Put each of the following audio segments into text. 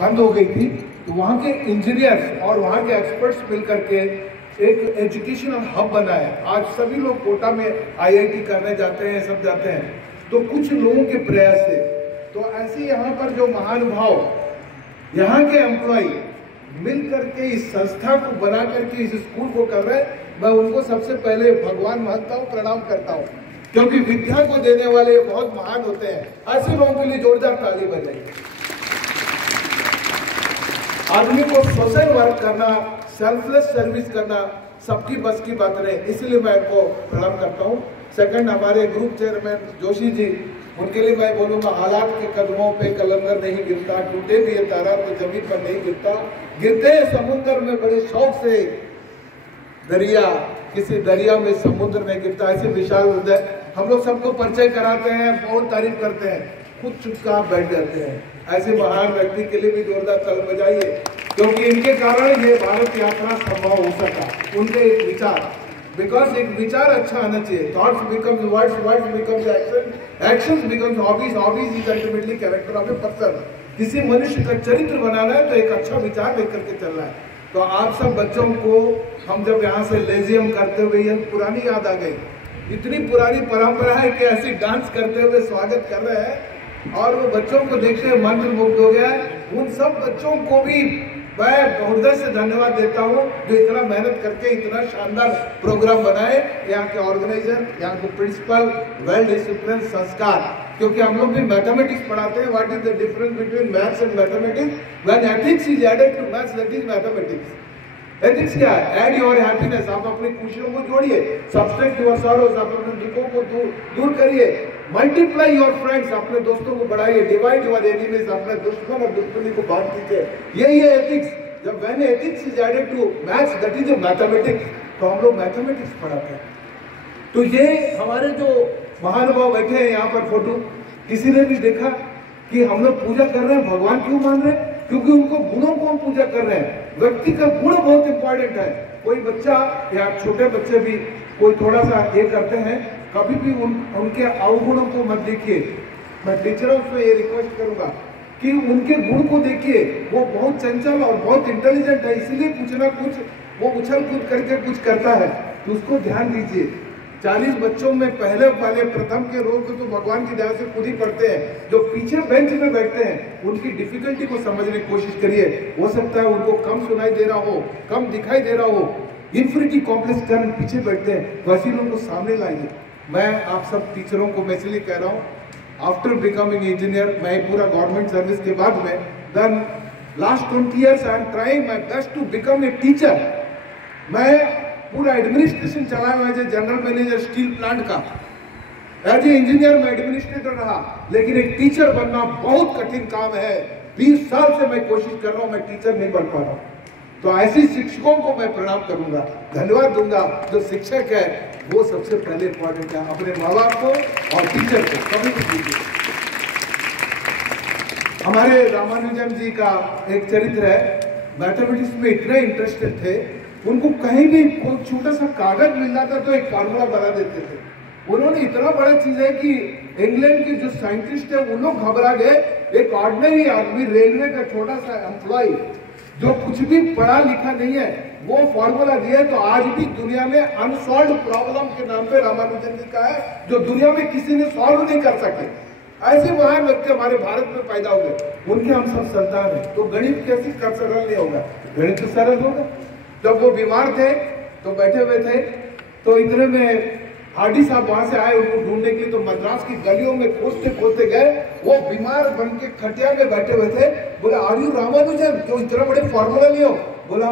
बंद हो गई थी, तो वहाँ के इंजीनियर्स और वहाँ के एक्सपर्ट्स मिलकर के एक एजुकेशनल हब बनाया। आज सभी लोग कोटा में IIT करने जाते हैं, सब जाते हैं, तो कुछ लोगों के प्रयास से। तो ऐसे यहाँ पर जो महानुभाव यहाँ के एम्प्लॉय मिल करके इस संस्था को बना करके इस स्कूल को कर रहे हैं, मैं उनको सबसे पहले भगवान मानता हूँ, प्रणाम करता हूँ, क्योंकि विद्या को देने वाले बहुत महान होते हैं। ऐसे लोगों के लिए जोरदार ताली बजाइए। आदमी को सोशल वर्क करना, सेल्फलेस सर्विस करना सबकी बस की बात नहीं, इसलिए मैं इनको प्रणाम करता हूँ। सेकंड, हमारे ग्रुप चेयरमैन जोशी जी, उनके लिए मैं बोलूँगा, हालात के कदमों पे कलंदर नहीं गिरता, टूटे भी ये तारा तो जमीन पर नहीं गिरता, गिरते समुद्र में बड़े शौक से, दरिया किसी दरिया में समुद्र में गिरता। ऐसे विशाल हृदय, हम लोग सबको परिचय कराते हैं, बहुत तारीफ करते हैं, खुद चुपचाप बैठ जाते हैं। ऐसे महान व्यक्ति के लिए भी जोरदार ताली बजाइए, क्योंकि इनके कारण ये भारत यात्रा संभव हो सका। उनके एक विचार, बिकॉज एक विचार अच्छा आना चाहिए। Thoughts becomes words, words becomes action, actions becomes hobbies, hobbies is ultimately character of a person. किसी मनुष्य का चरित्र बनाना है तो एक अच्छा विचार लेकर के चलना है। तो आप सब बच्चों को हम जब यहाँ से लेजियम करते हुए ये पुरानी याद आ गई, इतनी पुरानी परंपरा है कि ऐसी डांस करते हुए स्वागत कर रहे हैं और वो बच्चों को देखते हुए मन मुग्ध हो गया है। उन सब बच्चों को भी मैं हृदय से धन्यवाद देता हूँ जो इतना मेहनत करके इतना शानदार प्रोग्राम बनाए। यहाँ के ऑर्गेनाइजर, यहाँ के प्रिंसिपल, वेल डिसिप्लिन, संस्कार, क्योंकि हम लोग भी मैथमेटिक्स पढ़ाते हैं। What is the difference between maths and mathematics? When ethics is added to maths, that is mathematics. Ethics क्या है? ऐड योर हैप्पीनेस, आप अपनी खुशियों को जोड़िए। सब्सट्रैक्ट योर सॉरोज, आप अपने दुखों को दूर करिए। मल्टीप्लाई योर फ्रेंड्स, अपने दोस्तों को बढ़ाइए। डिवाइड योर एनिमीज, अपने दुश्मन और दुश्मनी को बांट दीजिए। यही है एथिक्स। जब when ethics is added to maths, that is mathematics. तो हम लोग मैथमेटिक्स पढ़ाते हैं। तो ये हमारे जो महानुभाव बैठे हैं यहाँ पर, फोटो किसी ने भी देखा कि हम लोग पूजा कर रहे हैं, भगवान क्यों मान रहे हैं? क्योंकि उनको गुणों को हम पूजा कर रहे हैं। व्यक्ति का गुण बहुत इंपॉर्टेंट है। कोई बच्चा या छोटे बच्चे भी कोई थोड़ा सा ये करते हैं, कभी भी उनके अवगुणों को मत देखिए। मैं टीचरों से ये रिक्वेस्ट करूंगा कि उनके गुण को देखिए। वो बहुत चंचल और बहुत इंटेलिजेंट है, इसलिए कुछ ना कुछ वो उछल कूद करके कुछ करता है, तो उसको ध्यान दीजिए। 40 बच्चों में पहले वाले प्रथम के रोल को तो भगवान की दया से खुद ही पढ़ते हैं। जो पीछे बेंच में बैठते हैं उनकी डिफिकल्टी को समझने की कोशिश करिए। हो सकता है उनको कम सुनाई दे रहा हो, कम दिखाई दे रहा हो, इन्फिनिटी कॉम्प्लेक्स कारण पीछे बैठते हैं, वैसे लोगों को सामने लाइए। मैं आप सब टीचरों को मैं इसलिए कह रहा हूँ, आफ्टर बिकमिंग इंजीनियर, मैं पूरा गवर्नमेंट सर्विस के बाद में then last 20 years I am trying my best to become a teacher. मैं पूरा एडमिनिस्ट्रेशन चलाया हुआ है, जनरल मैनेजर स्टील प्लांट का। एज ए इंजीनियर मैं एडमिनिस्ट्रेटर रहा, लेकिन एक टीचर बनना बहुत कठिन काम है। 20 साल से मैं कोशिश कर रहा हूं, मैं टीचर नहीं बन पा रहा हूं। तो ऐसे शिक्षकों को मैं प्रणाम करूंगा, धन्यवाद दूंगा। जो शिक्षक है वो सबसे पहले इंपॉर्टेंट है, अपने माँ बाप को और टीचर को कभी भी कीजिए। हमारे रामानुजन जी का एक चरित्र है, मैथमेटिक्स में इतने इंटरेस्टेड थे, उनको कहीं भी कोई छोटा सा कागज मिल जाता तो एक फार्मूला बना देते थे। उन्होंने इतना बड़ा चीज है कि इंग्लैंड के जो साइंटिस्ट है उन लोग घबरा गए। एक ऑर्डिनरी आदमी, रेलवे का छोटा सा एम्प्लॉय जो कुछ भी पढ़ा लिखा नहीं है, वो फॉर्मूला दिया। तो आज भी दुनिया में अनसॉल्व प्रॉब्लम के नाम पे रामानुजन जी का है, जो दुनिया में किसी ने सॉल्व नहीं कर सके। ऐसे महान व्यक्ति हमारे भारत में पैदा हुए, उनके हम सब संतान हैं। तो गणित कैसे सरल नहीं होगा? गणित तो सरल होगा। जब वो बीमार थे तो बैठे हुए थे, तो इतने में हार्डी साहब वहां से आए उनको ढूंढने के लिए। तो मद्रास की गलियों में खोजते खोजते गए, वो बीमार बन के खटिया में बैठे हुए थे। बोला, आर यू रामानुजन, जो इतना बड़े फॉर्मूला लियो? बोला,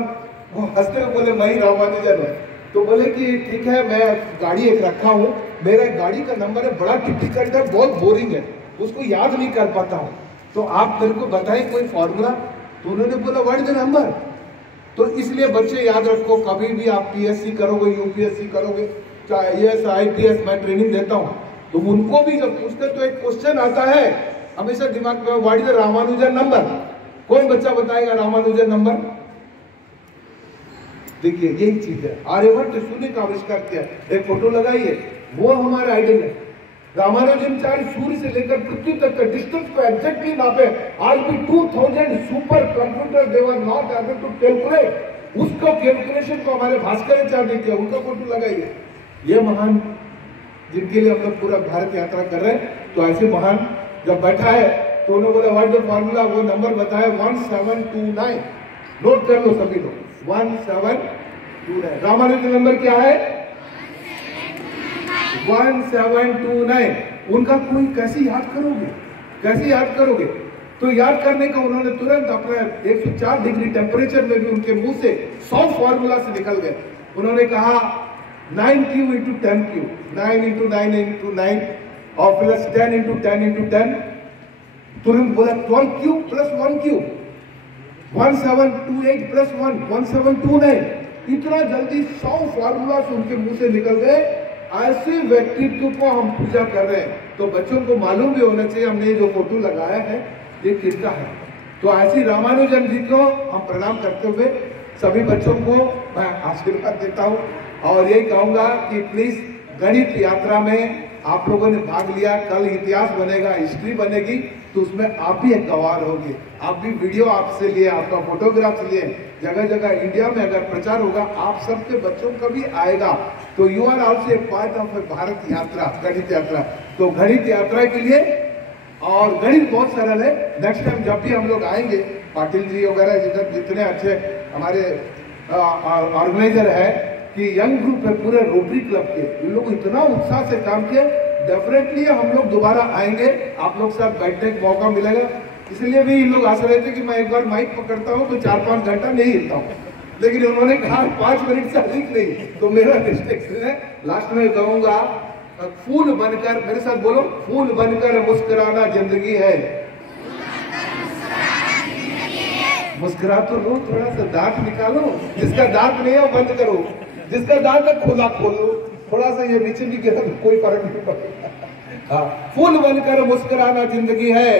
वो हंसते हुए बोले, मैं ही रामानुजन हूँ। तो बोले कि ठीक है, मैं गाड़ी एक रखा हूँ, मेरा गाड़ी का नंबर है, बड़ा डिफिकल्ट है, बहुत बोरिंग है, उसको याद नहीं कर पाता हूँ, तो आप मेरे को बताएं कोई फॉर्मूला। तो उन्होंने बोला, व्हाट इज द नंबर? तो इसलिए बच्चे याद रखो, कभी भी आप पीएससी करोगे, यूपीएससी करोगे, चाहे आईएएस आईपीएस, मैं ट्रेनिंग देता हूँ, तो उनको भी जब पूछते तो एक क्वेश्चन आता है हमेशा दिमाग में, what is the Ramanujan number? कौन बच्चा बताएगा रामानुजन नंबर? देखिए यही चीज है, आर्यभट्ट शून्य का आविष्कार किया। एक फोटो लगाइए, वो हमारा आइडल है। रामानुजाचार्य सूर्य से लेकर पृथ्वी तक का डिस्टेंस को एग्जैक्टली नापे। आज भी 2000 super computer they were not able to calculate. उसको कैलकुलेशन को हमारे भास्कराचार्य ने किया, उनका फोटो लगाइए। ये महान जिनके लिए हम लोग पूरा भारत यात्रा कर रहे हैं, तो ऐसे महान जब बैठा है तो उन्होंने बोला व्हाट द फॉर्मूला, वो नंबर बताया 1729। नोट कर लो सभी लोग, 1729। रामानुजन नंबर क्या है? 1729। उनका कोई कैसे याद करोगे, कैसे याद करोगे? तो याद करने का उन्होंने तुरंत अपना 104 डिग्री टेम्परेचर में भी उनके मुंह से 100 फॉर्मूला से निकल गए। उन्होंने कहा 9 into 10 cube, 9 into 9 into 9 और प्लस 10 into 10 into 10। तुरंत बोला 12 क्यूब प्लस 1 क्यूब, 1728 प्लस 1, 1729। इतना जल्दी 100 फॉर्मूला उनके मुंह से निकल गए। ऐसे व्यक्तित्व को हम पूजा कर रहे हैं, तो बच्चों को मालूम भी होना चाहिए हमने जो फोटो लगाया है ये किसका है। तो ऐसी रामानुजन जी को हम प्रणाम करते हुए सभी बच्चों को मैं आशीर्वाद देता हूँ और यही कहूंगा कि प्लीज गणित यात्रा में आप लोगों ने भाग लिया, कल इतिहास बनेगा, हिस्ट्री बनेगी, तो उसमें आप भी एक गवाह रहोगे। आप भी वीडियो आपसे लिए, आपका फोटोग्राफ लिए, जगह जगह इंडिया में अगर प्रचार होगा, आप सबके बच्चों का भी आएगा। तो you are also a part of a Bharat Yatra, Ganit यात्रा। तो गणित यात्रा के लिए, और गणित बहुत सरल है। नेक्स्ट टाइम जब भी हम लोग आएंगे, पाटिल जी वगैरह जितने अच्छे हमारे ऑर्गेनाइजर है कि यंग ग्रुप है पूरे रोटरी क्लब के, इन लोग इतना उत्साह से काम किए। डेफिनेटली हम लोग दोबारा आएंगे, आप लोग साथ बैठने का मौका मिलेगा। इसलिए भी इन लोग आशा रहते कि मैं एक बार माइक पकड़ता हूँ तो 4-5 घंटा नहीं हिलता हूँ, लेकिन उन्होंने कहा 5 मिनट से अधिक नहीं, तो मेरा रिस्ट्रिक्शन है। लास्ट में कहूंगा, फूल बनकर, मेरे साथ बोलो, फूल बनकर मुस्कुराना जिंदगी है। मुस्कुरा तो लो, थोड़ा सा दांत निकालो, जिसका दांत नहीं है बंद करो, जिसका दांत है खुला खोलो, थोड़ा सा ये नीचे भी गिरा तो कोई फर्क नहीं पड़ेगा। हाँ, फूल बनकर मुस्कुराना जिंदगी है,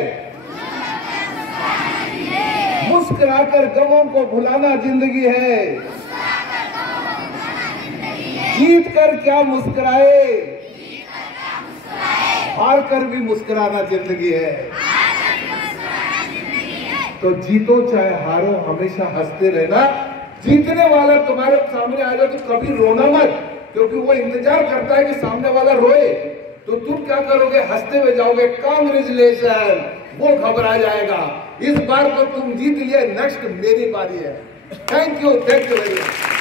मुस्कुराकर गमों को भुलाना जिंदगी है, जीत कर क्या मुस्कुराए, हार कर भी मुस्कुराना जिंदगी है। तो जीतो चाहे हारो, हमेशा हंसते रहना। जीतने वाला तुम्हारे सामने आएगा तो कभी रोना मत, क्योंकि वो इंतजार करता है कि सामने वाला रोए, तो तुम क्या करोगे? हंसते हुए जाओगे, कांग्रेचुलेशन। वो घबरा जाएगा। इस बार तो तुम जीत लिए, नेक्स्ट मेरी बारी है। Thank you very much.